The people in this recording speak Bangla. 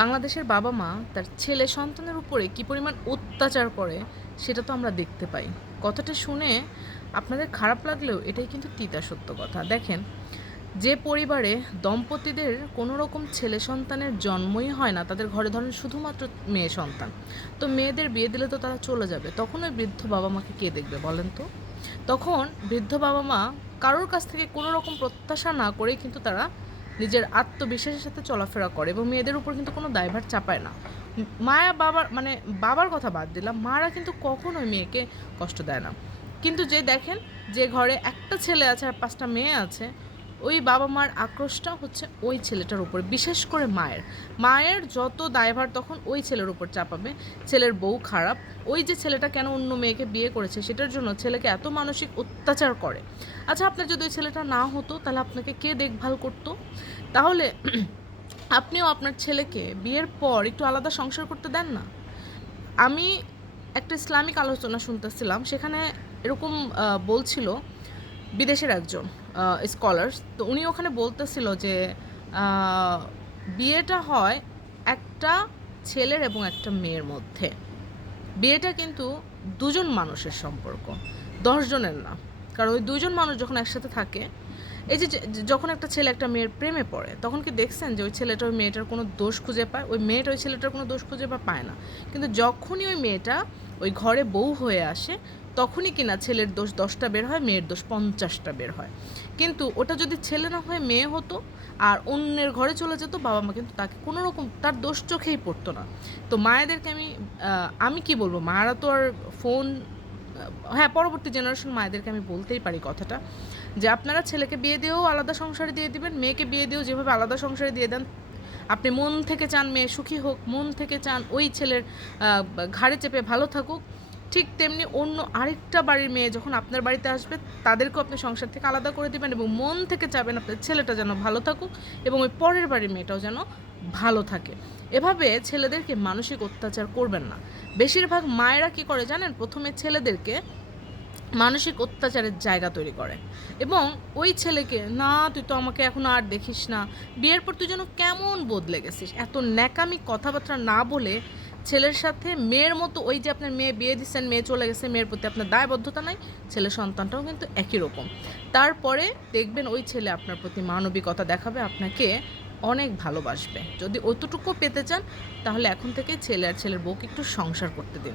বাংলাদেশের বাবা-মা তার ছেলে সন্তানের উপরে কী পরিমাণ অত্যাচার করে সেটা তো আমরা দেখতে পাই। কথাটা শুনে আপনাদের খারাপ লাগলেও এটাই কিন্তু তিতা সত্য কথা। দেখেন, যে পরিবারে দম্পতিদের কোনো রকম ছেলে সন্তানের জন্মই হয় না, তাদের ঘরে ধরেন শুধুমাত্র মেয়ে সন্তান। তো মেয়েদের বিয়ে দিলে তো তারা চলে যাবে। তখন ওই বৃদ্ধ বাবা-মাকে কে দেখবে বলেন তো? তখন বৃদ্ধ বাবা-মা কারোর কাছ থেকে কোনো রকম প্রত্যাশা না করেই কিন্তু তারা নিজের আত্মবিশ্বাসের সাথে চলাফেরা করে এবং মেয়েদের উপর কিন্তু কোনো দায়ভার চাপায় না। মায়া বাবার মানে বাবার কথা বাদ দিলাম, মারা কিন্তু কখনোই মেয়েকে কষ্ট দেয় না। কিন্তু যে দেখেন, যে ঘরে একটা ছেলে আছে আর 5টা মেয়ে আছে, ওই বাবা মার আক্রোশটা হচ্ছে ওই ছেলেটার উপর, বিশেষ করে মায়ের যত দায়ভার তখন ওই ছেলের উপর চাপাবে। ছেলের বউ খারাপ, ওই যে ছেলেটা কেন অন্য মেয়েকে বিয়ে করেছে সেটার জন্য ছেলেকে এত মানসিক অত্যাচার করে। আচ্ছা, আপনার যদি ওই ছেলেটা না হতো তাহলে আপনাকে কে দেখভাল করতো? তাহলে আপনিও আপনার ছেলেকে বিয়ের পর একটু আলাদা সংসার করতে দেন না। আমি একটা ইসলামিক আলোচনা শুনতেছিলাম, সেখানে এরকম বলছিল বিদেশের একজন স্কলার্স, তো উনি ওখানে বলতেছিল যে বিয়েটা হয় একটা ছেলের এবং একটা মেয়ের মধ্যে। বিয়েটা কিন্তু দুজন মানুষের সম্পর্ক, 10 জনের না। কারণ ওই দুজন মানুষ যখন একসাথে থাকে, এই যে যখন একটা ছেলে একটা মেয়ের প্রেমে পড়ে, তখন কি দেখছেন যে ওই ছেলেটা ওই মেয়েটার কোনো দোষ খুঁজে পায়? ওই মেয়েটা ওই ছেলেটার কোনো দোষ খুঁজে পায় না। কিন্তু যখনই ওই মেয়েটা ওই ঘরে বউ হয়ে আসে, তখনই কিনা ছেলের দোষ 10টা বের হয়, মেয়ের দোষ 50টা বের হয়। কিন্তু ওটা যদি ছেলে না হয়ে মেয়ে হতো আর অন্যের ঘরে চলে যেত, বাবা মা কিন্তু তাকে কোনো রকম তার দোষ চোখেই পড়তো না। তো মায়েদেরকে আমি কি বলবো, মায়েরা তো আর ফোন, হ্যাঁ, পরবর্তী জেনারেশন মায়েদেরকে আমি বলতেই পারি কথাটা, যে আপনারা ছেলেকে বিয়ে দিয়েও আলাদা সংসারে দিয়ে দিবেন, মেয়েকে বিয়ে দিয়েও যেভাবে আলাদা সংসারে দিয়ে দেন, আপনি মন থেকে চান মেয়ে সুখী হোক, মন থেকে চান ওই ছেলের ঘাড়ে চেপে ভালো থাকুক, ঠিক তেমনি অন্য আরেকটা বাড়ির মেয়ে যখন আপনার বাড়িতে আসবে তাদেরকেও আপনি সংসার থেকে আলাদা করে দিবেন এবং মন থেকে চাবেন আপনার ছেলেটা যেন ভালো থাকুক এবং ওই পরের বাড়ির মেয়েটাও যেন ভালো থাকে। এভাবে ছেলেদেরকে মানসিক অত্যাচার করবেন না। বেশিরভাগ মায়েরা কি করে জানেন, প্রথমে ছেলেদেরকে মানসিক অত্যাচারের জায়গা তৈরি করে এবং ওই ছেলেকে, না তুই তো আমাকে এখনো আর দেখিস না, বিয়ের পর তুই যেন কেমন বদলে গেছিস, এত ন্যাকামি কথাবার্তা না বলে ছেলের সাথে মেয়ের মতো, ওই যে আপনার মেয়ে বিয়ে দিচ্ছেন, মেয়ে চলে গেছে, মেয়ের প্রতি আপনার দায়বদ্ধতা নাই, ছেলে সন্তানটাও কিন্তু একই রকম। তারপরে দেখবেন ওই ছেলে আপনার প্রতি মানবিকতা দেখাবে, আপনাকে অনেক ভালোবাসবে। যদি অতটুকু পেতে চান তাহলে এখন থেকে ছেলে আর ছেলের বউকে একটু সংসার করতে দিন।